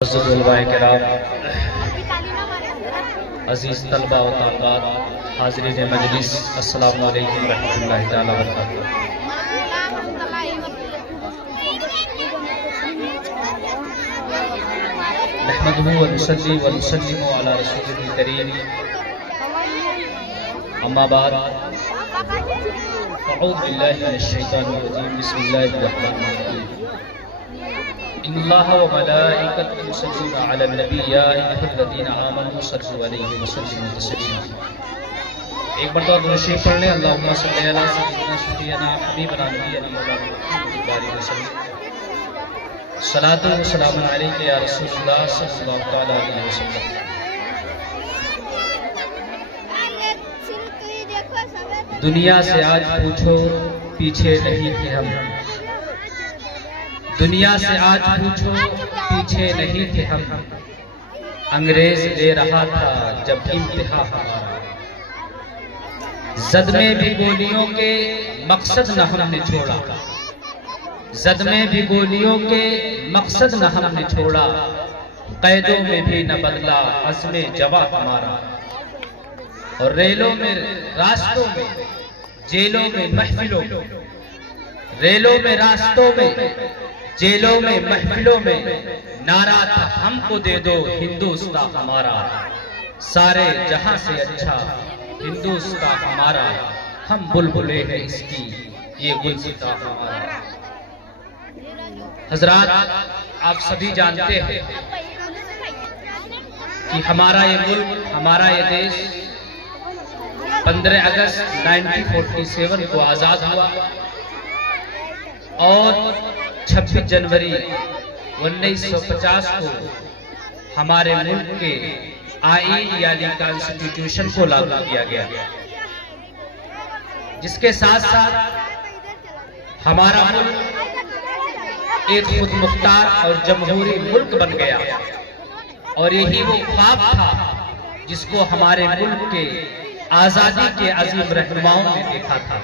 अज़ीज़ तलबा व तालिबात, हाज़रीन मजलिस, अस्सलामु अलैकुम रहमतुल्लाहि तआला व बरकातुहू। नहमदुहु व नुसल्ली व नुसल्लिमु अला रसूलिल करीम, अम्मा बाद, अऊज़ु बिल्लाहि मिनश शैतानिर रजीम, बिस्मिल्लाहिर रहमानिर रहीम। इन्नल्लाह व मलाइकतहु युसल्लूना अलन नबी या अय्युहल्लज़ीना आमनू सल्लु अलैहि व सल्लिमू तस्लीमा। एक बार तो दुरूद शरीफ पढ़ लें। अल्लाहुम्मा सल्लि अला सय्यिदिना शफीअना हबीबना नबिय्यना मौलाना मुहम्मद बारिक वसल्लम। सलातु व सलामुन अलैका या रसूलल्लाह सल्लल्लाहु तआला अलैहि वसल्लम। दुनिया से आज पूछो पीछे नहीं थे हम, दुनिया से आज पूछो पीछे नहीं थे हम, अंग्रेज ले रहा था जब इम्तिहान हमारा। जद में भी गोलियों के मकसद न हमने छोड़ा, जद में भी गोलियों के मकसद न हमने छोड़ा, कैदों में भी न बदला अज़्मे जवा हमारा। और रेलों में रास्तों में जेलों में महफिलों, रेलों में रास्तों में जेलों में महफिलों में नारा था हमको दे दो हिंदुस्तान हमारा। सारे जहां से अच्छा हिंदुस्तान हमारा, हम बुलबुलें हैं इसकी ये गुलसिता हमारा। हजरात, आप सभी जानते हैं कि हमारा ये मुल्क, हमारा ये देश 15 अगस्त 1947 को आजाद हुआ और 26 जनवरी 1950 को हमारे मुल्क के आईन यानी कॉन्स्टिट्यूशन को लागू किया गया, जिसके साथ साथ हमारा मुल्क एक खुद मुख्तार और जमहूरी मुल्क बन गया। और यही वो ख्वाब था जिसको हमारे मुल्क के आजादी के अजीम रहनुमाओं ने देखा था।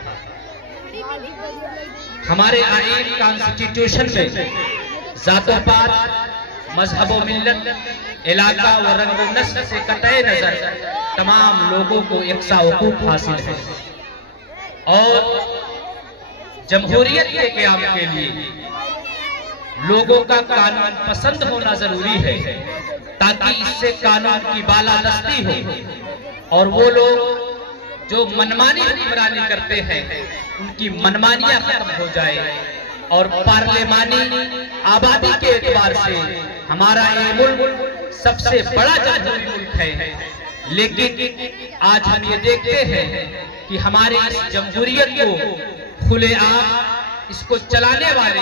हमारे आईन कॉन्स्टिट्यूशन में जातो पात, मजहब व मिल्लत, इलाका व रंग व नस्ल से कतई नजर तमाम लोगों को यकसा हुकूक हासिल है। और जमहूरियत के क़याम के लिए लोगों का कानून पसंद होना जरूरी है, ताकि इससे कानून की बालादस्ती हो और वो लोग जो मनमानी हुक्मरानी करते हैं उनकी मनमानियां खत्म हो जाए। और पार्लिमानी आबादी के एतबार से हमारा ये मुल्क सबसे बड़ा जमहूरी मुल्क है, लेकिन आज हम ये देखते हैं कि हमारी इस जमहूरियत को खुलेआम इसको चलाने वाले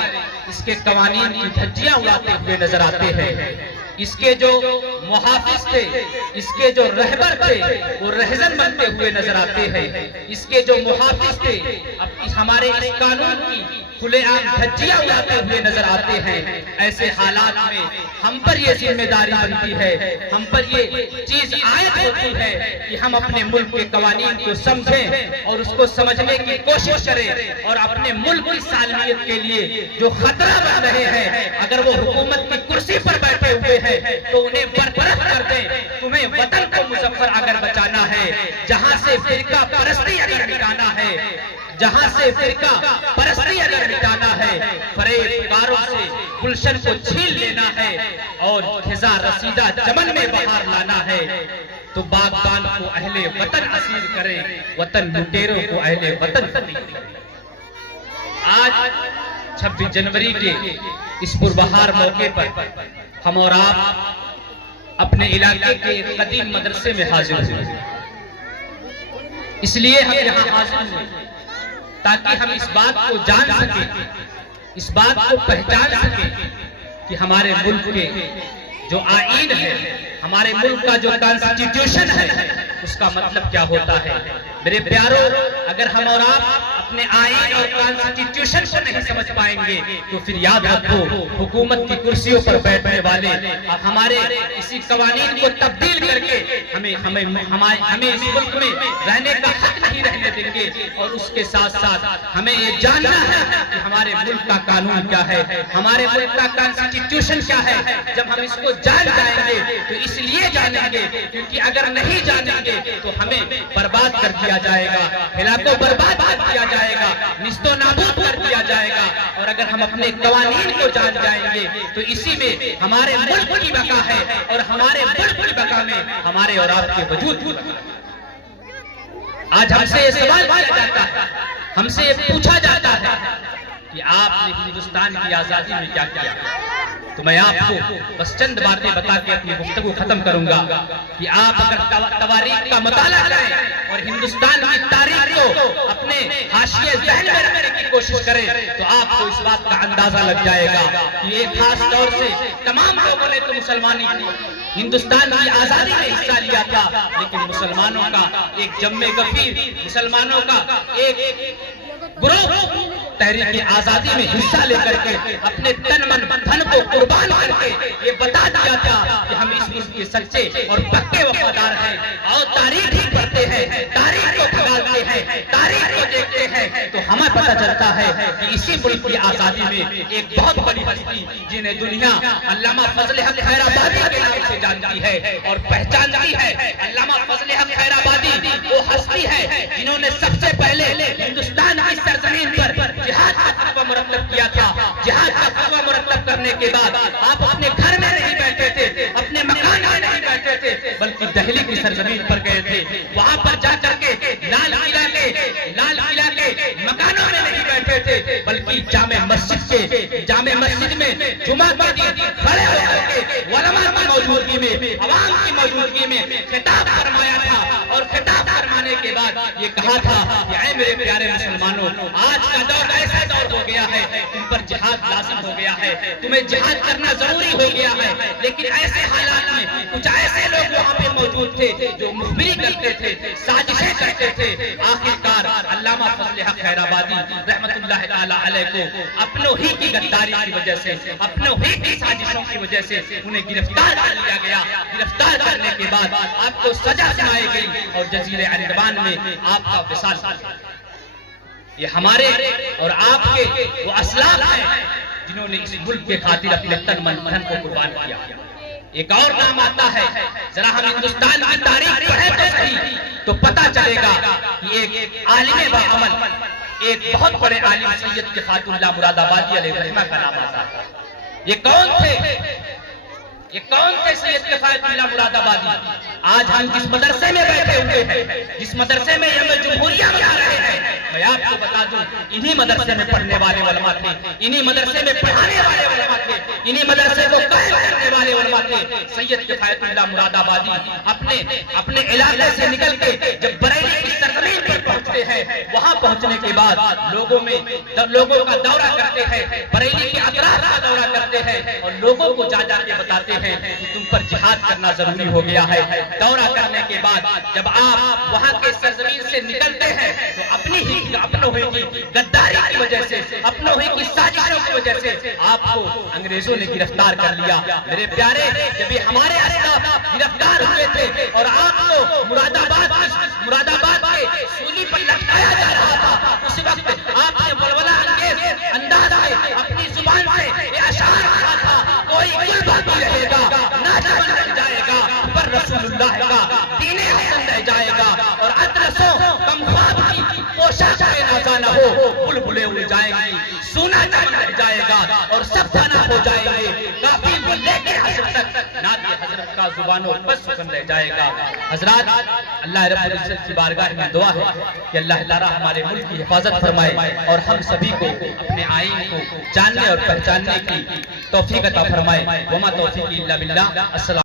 इसके कवानीन की धज्जियां उड़ाते हुए नजर आते हैं। इसके जो मुहाफिज थे, इसके जो रहबर थे, वो रहजन बनते हुए नजर आते हैं। इसके जो मुहाफिज थे अब हमारे इस कानून की खुलेआम धज्जियां उड़ाते हुए नजर आते हैं। ऐसे हालात में हम पर ये जिम्मेदारी बनती है, हम पर ये चीज आयत होती है कि हम अपने मुल्क के कवानीन को समझें और उसको समझने की कोशिश करें। और अपने मुल्क की सालमियत के लिए जो खतरा बन रहे हैं, अगर वो हुकूमत की कुर्सी पर बैठे हुए हैं तो उन्हें बरतरफ कर दें। तुम्हें वतन को मुजफ्फर अगर बचाना है, जहां से फिरका परस्ती अगर मिटाना है, जहां से फिरका परस्ती अगर मिटाना है, फरेबकारों से गुलशन को छीन लेना है और खिजा रसीदा चमन में बहार लाना है, तो बागबान को अहले वतन असीर करे, वतन लुटेरों को अहले वतन फकीर करे। आज 26 जनवरी के इस पुरबहार मौके पर हम और आप अपने इलाके के एक कदीम मदरसे में हाजिर हुए। इसलिए हम यहाँ हाजिर हुए ताकि हम इस बात को जान सके, इस बात को पहचान सके कि हमारे मुल्क के जो आईन है, हमारे मुल्क का जो कॉन्स्टिट्यूशन है, उसका मतलब क्या होता है। मेरे प्यारों, अगर हम और आप अपने आईन और कॉन्स्टिट्यूशन को नहीं समझ पाएंगे तो फिर याद रखो हुकूमत की कुर्सियों पर बैठने वाले अब हमारे इसी कवानीन को तब्दील करके हमें हमें हमें हमें इस मुल्क में रहने का हक नहीं रहने देंगे। और उसके साथ साथ हमें ये जानना है कि हमारे मुल्क का कानून क्या है, हमारे मुल्क का कॉन्स्टिट्यूशन क्या है। जब हम इसको जान जाएंगे तो इसलिए जानेंगे क्योंकि अगर नहीं जानेंगे तो हमें बर्बाद कर दिया जाएगा, इलाकों बर्बाद कर दिया जाएगा, निस्तो नाबूद कर दिया जाएगा। और अगर हम अपने कवानीन को जान जाएंगे तो इसी में हमारे मुल्क की बका है और हमारे मुल्क की बका में हमारे और आपके वजूद। आज हमसे ये सवाल किया जाता है, हमसे ये पूछा जाता है कि आपने हिंदुस्तान की आजादी में क्या किया। तो मैं आपको बस चंद बातें बता के अपनी गुफ्तगू खत्म करूंगा कि आप अगर तवारीख का मुताला करें और हिंदुस्तान की तारीख को अपने हाशिए ज़हन में रखने की कोशिश करें तो आपको इस बात का अंदाजा लग जाएगा कि एक खास तौर से तमाम लोगों ने तो मुसलमानी हिंदुस्तान की आजादी में हिस्सा लिया था, लेकिन मुसलमानों का एक जम्मे गफीर, मुसलमानों का एक ग्रुप तहरीक आजादी में हिस्सा लेकर के अपने तन मन धन को कुर्बान करके ये बता दिया था कि हम इस मुल्क के सच्चे और पक्के वफादार हैं। और तारीख ही पढ़ते हैं, तारीख को खंगालते हैं, तारीख को देखते हैं तो हमें पता चलता है कि इसी मुल्क की आजादी में एक बहुत बड़ी हस्ती जिन्हें दुनिया अल्लामा फजल हक खैराबादी के नाम से जानती है और पहचानती है। अल्लामा फजल हक खैराबादी वो हस्ती है जिन्होंने सबसे पहले हिंदुस्तान की सरजमीन पर जिहाद का फतवा मुरत्तब किया था। जिहाद का फतवा मुरत्तब करने के बाद आप अपने घर में नहीं बैठे थे, अपने मकान में नहीं बैठे थे, बल्कि दिल्ली की सरजमीन पर गए थे। वहां पर जाकर के लाल किला के मकानों में नहीं बैठे थे, बल्कि जामे मस्जिद में जुमा के दिन खड़े होकर उलमा की मौजूदगी में, अवाम की मौजूदगी में खिताब फरमाया था। और खिताब फरमाने के बाद ये कहा था कि ऐ मेरे प्यारे मुसलमानों, आज का दौर ऐसा दौर हो गया है, तुम पर जिहाद लाजिम हो गया है, तुम्हें जिहाद करना जरूरी हो गया है। लेकिन ऐसे हालात में कुछ ऐसे लोग वहाँ पे मौजूद थे जो मुखबिरी करते थे, साजिशें करते थे। आखिरकार अल्लामा फजल हक खैराबादी रहमतुल्लाह ताला अलैह को अपनों ही की गद्दारी की वजह से, अपनों ही की साजिशों की वजह से उन्हें गिरफ्तार कर लिया गया। गिरफ्तार करने के बाद आपको सजा सुनाई गई और जजीरे अरबान में आपका विसाल। ये हमारे और आपके वो असलाफ हैं जिन्होंने इस मुल्क के खातिर अपने तन मन धन को कुर्बान किया। एक और नाम आता है, जरा हम हिंदुस्तान की तारीख पढ़ें तो सही तो पता चलेगा कि एक आलिम बाअमल, एक बहुत बड़े आलिम सैयद किफ़ायतुल्लाह मुरादाबादी अलैहिर्रहमा का नाम आता है। ये कौन थे सैयद किफ़ायतुल्लाह मुरादाबादी? आज हम जिस मदरसे में बैठे हुए हैं, जिस मदरसे में यम जुमहूरिया मना रहे हैं, मैं आपको बता दूं इन्हीं मदरसे में पढ़ने वाले उलमा थे, इन्हीं मदरसे में पढ़ाने वाले उलमा थे, इन्हीं मदरसे को कायम करने वाले उलमा थे। सैयद किफ़ायतुल्लाह मुरादाबादी अपने इलाके से निकल के जब बरेली की सरजमीन पर पहुंचते हैं, वहां पहुंचने के बाद लोगों का दौरा करते हैं, बरेली के अतराफ का दौरा करते हैं और लोगों को जा के बताते हैं कि तुम पर जिहाद करना जरूरी हो गया है। दौरा करने के बाद जब आप वहां के सरजमीन से निकलते हैं तो अपनों ही की गद्दारी की वजह से, अपनों ही की साजिशों की वजह से आपको अंग्रेजों ने गिरफ्तार कर लिया। मेरे प्यारे, जब ये हमारे असलाफ गिरफ्तार हुए थे और आपको मुरादाबाद के सूली पर लटकाया जा रहा था, उस वक्त आपने वलवला अंगेज अंदाज में अपनी जुबान से ये अशार कहा था, कोई कुल बाकी रहेगा, नाजवान रह जाएगा, पर रसूलुल्लाह का दीने हसन रह जाएगा। और अदरसों कम ख्वाब की पोशाक में नाजा न हो, बुलबुलें उड़ जाएंगी, सोना चांद रह जाएगा और सब फना हो जाएंगे। काफी वो लेके हज़रत तक नाते हज़रत का जुबानों पर सुकन रह जाएगा। हज़रात, अल्लाह रब्बुल इज्जत की बारगाह में दुआ है कि अल्लाह ताला हमारे मुल्क की हिफाजत फरमाए और हम सभी को अपने आईन को जानने और पहचानने की तौफीक अता फरमाए। वमा तौफीकी इल्ला बिल्लाह। अस्सलाम।